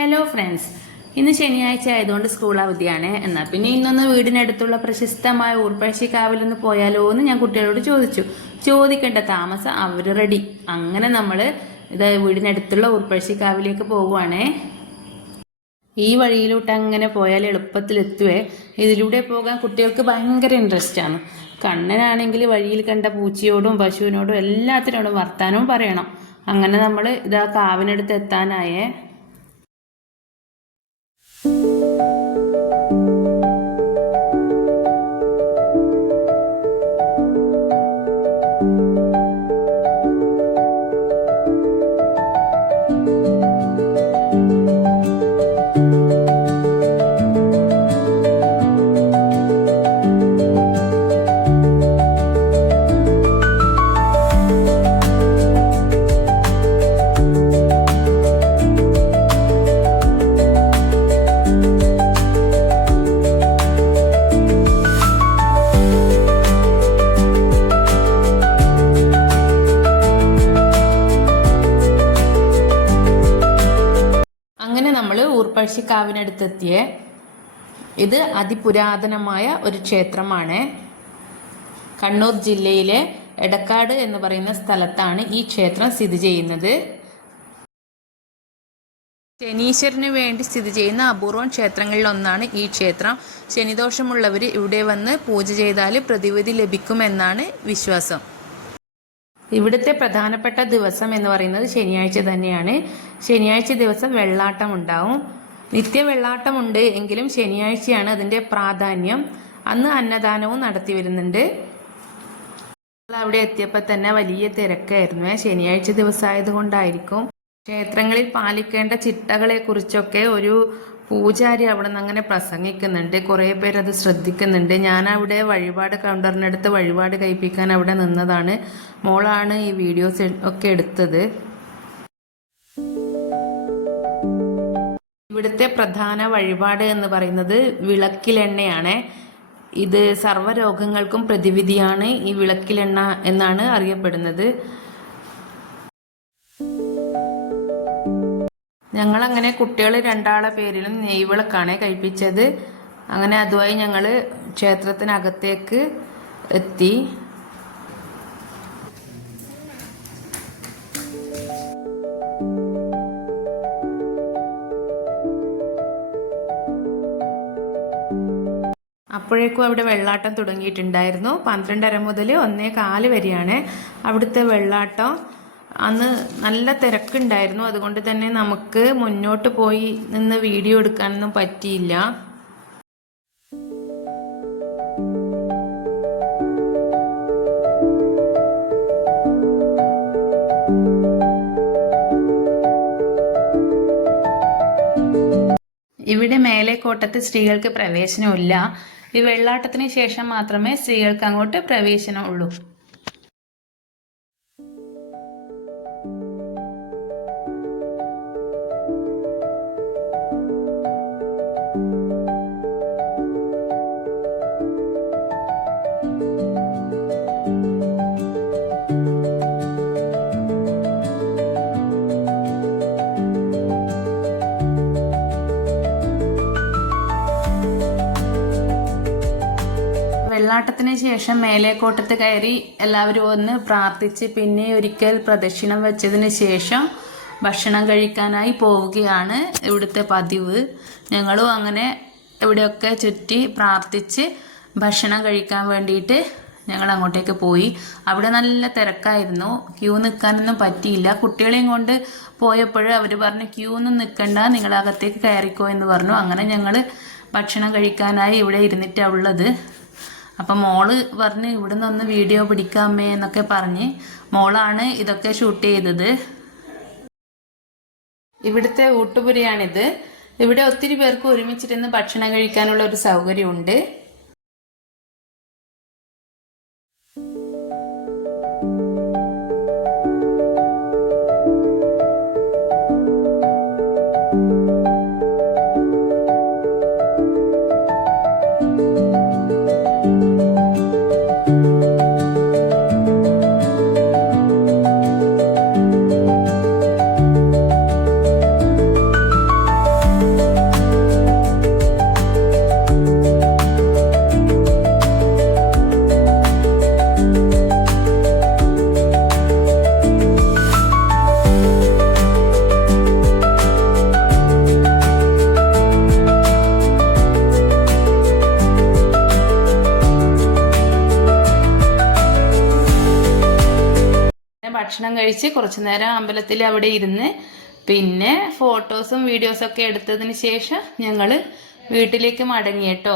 Hello friends, ഇന്ന് ശനിയാഴ്ച ആയതുകൊണ്ട് സ്കൂൾ അവധിയാണ്. എന്നാൽ പിന്നെ ഇന്നൊന്ന് വീടിനടുത്തുള്ള പ്രശസ്തമായ ഊർപ്പഴശ്ശിക്കാവിലൊന്ന് പോയാലോ എന്ന് ഞാൻ കുട്ടികളോട് ചോദിച്ചു. ചോദിക്കേണ്ട താമസം അവർ റെഡി. അങ്ങനെ നമ്മൾ ഇത് വീടിനടുത്തുള്ള ഊർപ്പഴശ്ശിക്കാവിലേക്ക് പോവുകയാണേ. ഈ വഴിയിലോട്ട് അങ്ങനെ പോയാൽ എളുപ്പത്തിലെത്തുവേ. ഇതിലൂടെ പോകാൻ കുട്ടികൾക്ക് ഭയങ്കര ഇൻട്രസ്റ്റ് ആണ്. കണ്ണനാണെങ്കിൽ വഴിയിൽ കണ്ട പൂച്ചയോടും പശുവിനോടും എല്ലാത്തിനോടും വർത്താനവും പറയണം. അങ്ങനെ നമ്മൾ ഇതാ കാവിനടുത്ത് എത്താനായേ. അങ്ങനെ നമ്മൾ ഊർപ്പഴശ്ശിക്കാവിനടുത്തെത്തിയ ഇത് അതിപുരാതനമായ ഒരു ക്ഷേത്രമാണ്. കണ്ണൂർ ജില്ലയിലെ എടക്കാട് എന്ന് പറയുന്ന സ്ഥലത്താണ് ഈ ക്ഷേത്രം സ്ഥിതി ചെയ്യുന്നത്. ശനീശ്വരന് വേണ്ടി സ്ഥിതി ചെയ്യുന്ന അപൂർവം ക്ഷേത്രങ്ങളിൽ ഒന്നാണ് ഈ ക്ഷേത്രം. ശനിദോഷമുള്ളവർ ഇവിടെ വന്ന് പൂജ ചെയ്താൽ പ്രതിവിധി ലഭിക്കുമെന്നാണ് വിശ്വാസം. ഇവിടുത്തെ പ്രധാനപ്പെട്ട ദിവസം എന്ന് പറയുന്നത് ശനിയാഴ്ച തന്നെയാണ്. ശനിയാഴ്ച ദിവസം വെള്ളാട്ടം ഉണ്ടാവും. നിത്യ വെള്ളാട്ടമുണ്ട് എങ്കിലും ശനിയാഴ്ചയാണ് അതിൻ്റെ പ്രാധാന്യം. അന്ന് അന്നദാനവും നടത്തി വരുന്നുണ്ട്. അവിടെ എത്തിയപ്പോൾ തന്നെ വലിയ തിരക്കായിരുന്നു. ശനിയാഴ്ച ദിവസമായതുകൊണ്ടായിരിക്കും. ക്ഷേത്രങ്ങളിൽ പാലിക്കേണ്ട ചിട്ടകളെ കുറിച്ചൊക്കെ ഒരു പൂജാരി അവിടെ നിന്ന് അങ്ങനെ പ്രസംഗിക്കുന്നുണ്ട്. കുറേ പേരത് ശ്രദ്ധിക്കുന്നുണ്ട്. ഞാൻ അവിടെ വഴിപാട് കൗണ്ടറിനടുത്ത് വഴിപാട് കഴിപ്പിക്കാൻ അവിടെ നിന്നതാണ്. മോളാണ് ഈ വീഡിയോസ് ഒക്കെ എടുത്തത്. ഇവിടുത്തെ പ്രധാന വഴിപാട് എന്ന് പറയുന്നത് വിളക്കിലെണ്ണയാണ്. ഇത് സർവ്വരോഗങ്ങൾക്കും പ്രതിവിധിയാണ് ഈ വിളക്കിലെണ്ണ എന്നാണ് അറിയപ്പെടുന്നത്. ഞങ്ങളങ്ങനെ കുട്ടികൾ രണ്ടാളെ പേരിലും നെയ്വിളക്കാണ് കഴിപ്പിച്ചത്. അങ്ങനെ അതുമായി ഞങ്ങൾ ക്ഷേത്രത്തിനകത്തേക്ക് എത്തി. അപ്പോഴേക്കും അവിടെ വെള്ളാട്ടം തുടങ്ങിയിട്ടുണ്ടായിരുന്നു. 12:30 മുതൽ 1:15 വരെയാണ് അവിടുത്തെ വെള്ളാട്ടം. അന്ന് നല്ല തിരക്കുണ്ടായിരുന്നു. അതുകൊണ്ട് തന്നെ നമുക്ക് മുന്നോട്ട് പോയി നിന്ന് വീഡിയോ എടുക്കാനൊന്നും പറ്റിയില്ല. ഇവിടെ മേലേക്കോട്ടത്ത് സ്ത്രീകൾക്ക് പ്രവേശനമില്ല. ഈ വെള്ളാട്ടത്തിന് ശേഷം മാത്രമേ സ്ത്രീകൾക്ക് അങ്ങോട്ട് പ്രവേശനമുള്ളൂ. വെള്ളാട്ടത്തിന് ശേഷം മേലേക്കോട്ടത്ത് കയറി എല്ലാവരും ഒന്ന് പ്രാർത്ഥിച്ച് പിന്നെ ഒരിക്കൽ പ്രദക്ഷിണം വെച്ചതിന് ശേഷം ഭക്ഷണം കഴിക്കാനായി പോവുകയാണ് ഇവിടുത്തെ പതിവ്. ഞങ്ങളും അങ്ങനെ ഇവിടെയൊക്കെ ചുറ്റി പ്രാർത്ഥിച്ച് ഭക്ഷണം കഴിക്കാൻ വേണ്ടിയിട്ട് ഞങ്ങൾ അങ്ങോട്ടേക്ക് പോയി. അവിടെ നല്ല തിരക്കായിരുന്നു. ക്യൂ നിൽക്കാനൊന്നും പറ്റിയില്ല. കുട്ടികളെയും കൊണ്ട് പോയപ്പോൾ അവർ പറഞ്ഞു ക്യൂ ഒന്നും നിൽക്കണ്ട, നിങ്ങളകത്തേക്ക് കയറിക്കോ എന്ന് പറഞ്ഞു. അങ്ങനെ ഞങ്ങൾ ഭക്ഷണം കഴിക്കാനായി ഇവിടെ ഇരുന്നിട്ടാണ് ഉള്ളത്. അപ്പം മോള് പറഞ്ഞ് ഇവിടെ നിന്ന് വീഡിയോ പിടിക്കാമേ എന്നൊക്കെ പറഞ്ഞ് മോളാണ് ഇതൊക്കെ ഷൂട്ട് ചെയ്തത്. ഇവിടുത്തെ ഊട്ടുപുരയാണിത്. ഇവിടെ ഒത്തിരി പേർക്ക് ഒരുമിച്ചിരുന്ന് ഭക്ഷണം കഴിക്കാനുള്ള ഒരു സൗകര്യമുണ്ട്. ഭക്ഷണം കഴിച്ച് കുറച്ച് നേരം അമ്പലത്തിൽ അവിടെ ഇരുന്ന് പിന്നെ ഫോട്ടോസും വീഡിയോസൊക്കെ എടുത്തതിന് ശേഷം ഞങ്ങൾ വീട്ടിലേക്ക് മടങ്ങി കേട്ടോ.